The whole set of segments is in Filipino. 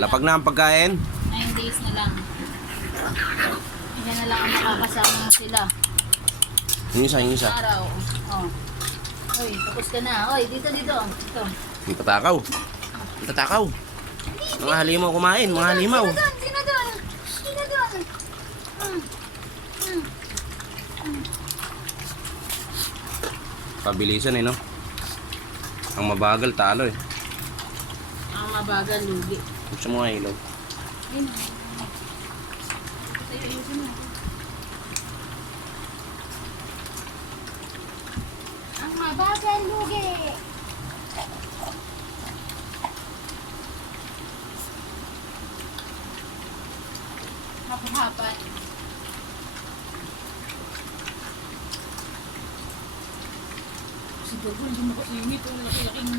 Lapag na ang pagkain. 9 days na lang. Yan na lang ang makakasama sila. Yung isa. Araw. Oh. Hoy, tapos ka na. Hoy, dito. Ito. May patakaw. Mga halimaw kumain, mga halimaw. Sino doon? Pabilisan no? Ang mabagal talo Ang mabagal lugi. Gusto mo nga ilaw. Ayun. Sa'yo, ayusin mo. Ang mabagal lugi. Hapon-hapan. Si Dogo, hindi mo kasi yung ito. Laki-laking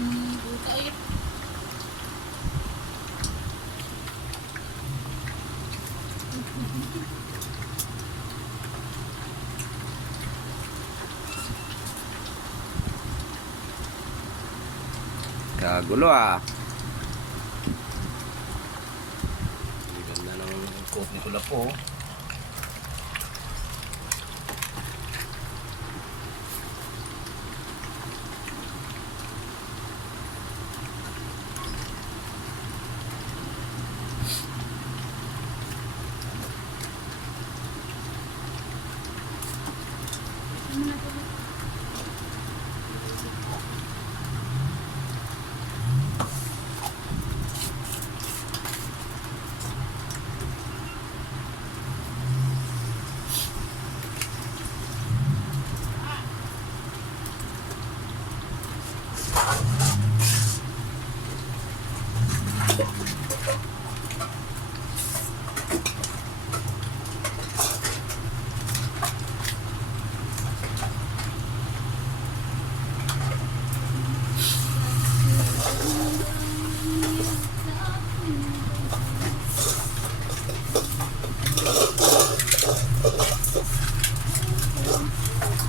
buta eh. Kagulo Ganda ng coat ni Kulapo.